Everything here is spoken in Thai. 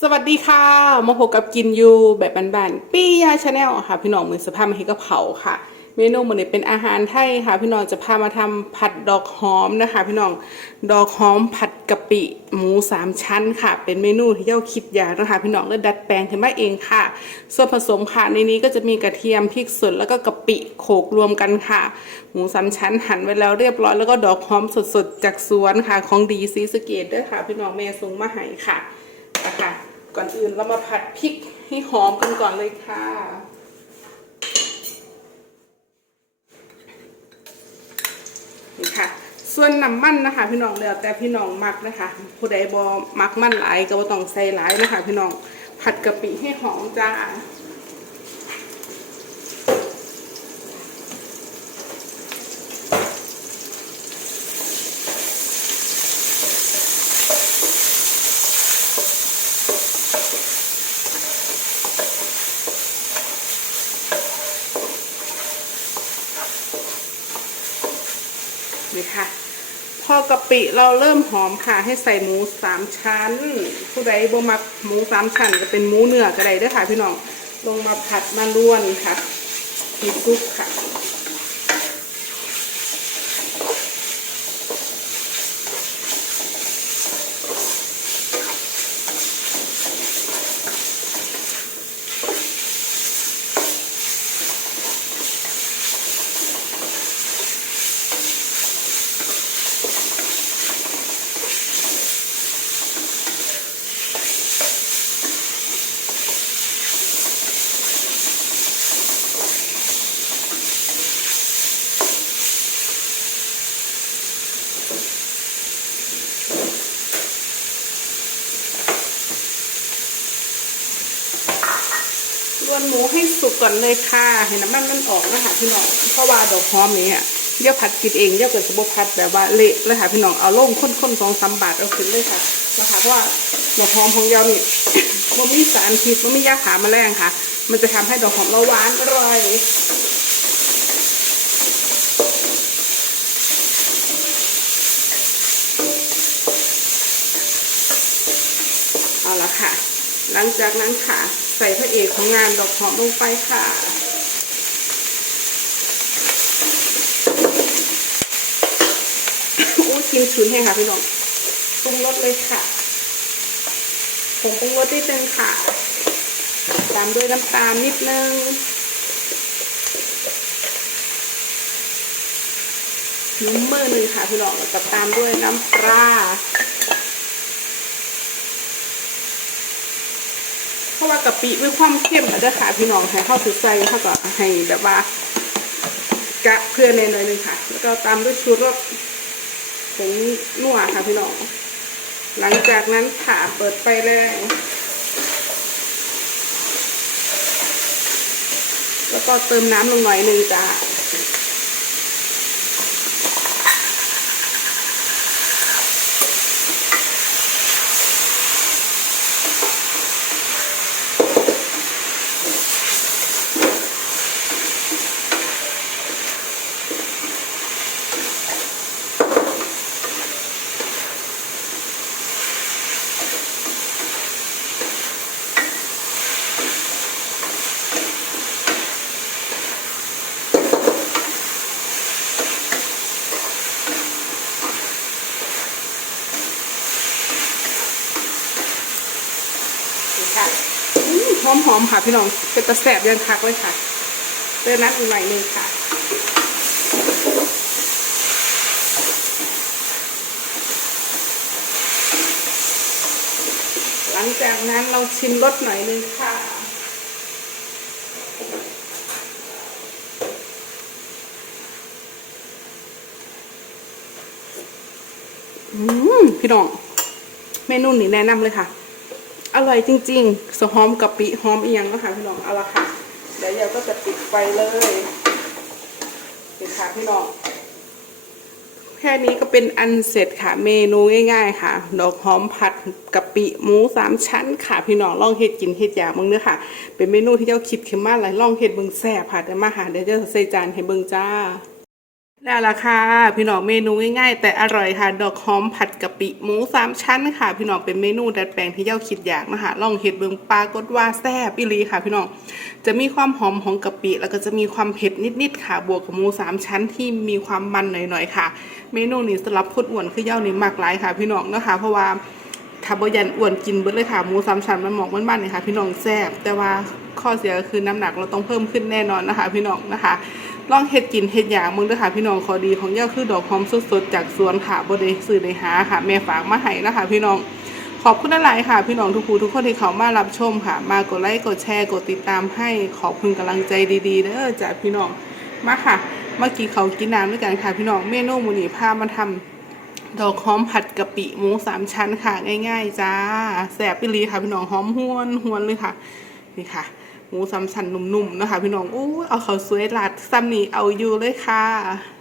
สวัสดีค่ะ มาพบกับกินยูแบบบ้านๆปี้ยาชาแนลค่ะ พี่น้องมือสภาพมาให้กะเพราค่ะ เมนูมันนี้เป็นอาหารไทยค่ะ พี่น้องจะพามาทำผัดดอกหอมนะคะ พี่น้องดอกหอมผัดกะปิหมูสามชั้นค่ะ เป็นเมนูที่เจ้าคิดอยากนะคะ พี่น้องและดัดแปลงขึ้นมาเองค่ะ ส่วนผสมค่ะในนี้ก็จะมีกระเทียมพริกสดแล้วก็กะปิโขลกรวมกันค่ะ หมูสามชั้นหั่นไว้แล้วเรียบร้อยแล้วก็ดอกหอมสดๆจากสวนค่ะ ของดีซีสเกตด้วยค่ะ พี่น้องแม่ส่งมาให้ค่ะ ก่อนอื่นเรามาผัดพริกให้หอมกันก่อนเลยค่ะ นี่ค่ะ ส่วนน้ำมันนะคะ พี่น้องแล้วแต่พี่น้องมักนะคะ ผู้ใดบอมักมันหลายก็บ่ต้องใส่หลายนะคะ พี่น้องผัดกะปิให้หอมจ้า นี่ค่ะ พอกะปิเราเริ่มหอมค่ะให้ใส่หมูสามชั้น ผู้ใดบ่มักหมูสามชั้นจะเป็นหมูเนื้อก็ได้ด้วยค่ะพี่น้องลงมาผัดมาล้วนค่ะมีซุปค่ะ รวนหมูให้สุกก่อนเลยค่ะให้น้ำมันมันออกนะคะพี่น้องเพราะว่าดอกหอมนี้อะเดี๋ยวผัดกินเองเดี๋ยวเกิดสบูพัดแบบว่าเละเลยค่ะพี่น้องเอาลงข้นๆสองสามบาทเอาขึ้นเลยค่ะนะคะเพราะว่าดอกหอมของเรานี่มันมีสารพิษมันมียาขาแมลงค่ะ มันจะทำให้ดอกหอมเราหวานอร่อยเอาละค่ะ หลังจากนั้นค่ะ ใส่พระเอกของงานดอกหอมลงไปค่ะโอ้ยกินฉุนให้ค่ะพี่น้องปรุงรสเลยค่ะผงปรุงรสนิดนึงค่ะ ตามด้วยน้ำตาลนิดนึงนิ้วมือหนึ่งค่ะพี่น้องแล้วก็ตามด้วยน้ำปลา เพราะว่ากะปิมีความเข้มนะเด้อค่ะพี่น้องให้เข้าถึงใจเขาก็ให้แบบว่ากะเพื่อในหน่อยหนึงค่ะ แล้วก็ตามด้วยชูรสผงนัวค่ะพี่น้อง หลังจากนั้นค่ะเปิดไฟแรงแล้วก็เติมน้ำลงหน่อยหนึ่งจ้า นี่ค่ะ หอมหอมๆค่ะพี่น้องเป็นตะแสบยังคักเลยค่ะเติมน้ำอีกหน่อยหนึงค่ะหลังจากนั้นเราชิมรสหน่อยหนึงค่ะอืมพี่น้องเมนูนี้แนะนำเลยค่ะ อร่อยจริงๆสหอมกะปิหอมเอียงนะคะพี่น้องเอาละค่ะ เดี๋ยวเดี๋ยวก็จะปิดไฟเลยนี่ค่ะพี่น้องแค่นี้ก็เป็นอันเสร็จค่ะ เมนูง่ายๆค่ะ ดอกหอมผัดกะปิหมูสามชั้นค่ะ พี่น้องลองเห็ดกินเห็ดอยากมึงเนื้อค่ะ เป็นเมนูที่เจ้าคิดขึ้นมาหลายลองเห็ดเบิงแซ่บค่ะเดี๋ยวมาหาเดี๋ยวเจะใส่จานให้เบิงจ้า แล้วล่ะค่ะ พี่น้องเมนูง่ายๆ แต่อร่อยค่ะ ดอกหอมผัดกะปิหมูสามชั้นค่ะ พี่น้องเป็นเมนูดัดแปลงที่เย้าคิดอยากนะคะลองเห็ดเบิงปลากดว่าแซ่บอีหลีค่ะ พี่น้องจะมีความหอมของกะปิแล้วก็จะมีความเผ็ดนิดๆค่ะ บวกกับหมูสามชั้นที่มีความมันหน่อยๆค่ะ เมนูนี้สำหรับคนอ้วนคือเย้านี่มากหลายค่ะ พี่น้องนะคะ เพราะว่าถ้าบ่ยันอ้วนกินเบิดเลยค่ะหมูสามชั้นมันหมอกมันมันๆเนี่ยค่ะ พี่น้องแซ่บแต่ว่าข้อเสียก็คือน้ำหนักเราต้องเพิ่มขึ้นแน่นอนนะคะ พี่น้องนะคะ ลองเฮ็ดกินเฮ็ดอย่างมึงเด้อค่ะพี่น้องขอดีของเย้าคือดอกหอมสดๆจากสวนค่ะบ่ได้ซื้อได้หาค่ะ แม่ฝากมาให้นะคะพี่น้องขอบคุณหลายค่ะ พี่น้องทุกผู้ทุกคนที่เขามารับชมค่ะ มากดไลค์กดแชร์กดติดตามให้ขอบคุณกำลังใจดีๆเด้อจากพี่น้องมาค่ะเมื่อกี้เขากินน้ำด้วยกันค่ะ พี่น้องเมนูมื้อนี้พามาทำดอกหอมผัดกะปิหมูสามชั้นค่ะ ง่าย ๆ จ้าแสบไปรีค่ะ พี่น้องหอมหวนหวนเลยค่ะ นี่ค่ะ หมูสามชั้นนุ่มๆนะคะพี่น้องอู้เอาเขาสวยลัดซ้ำนี่เอาอยู่เลยค่ะ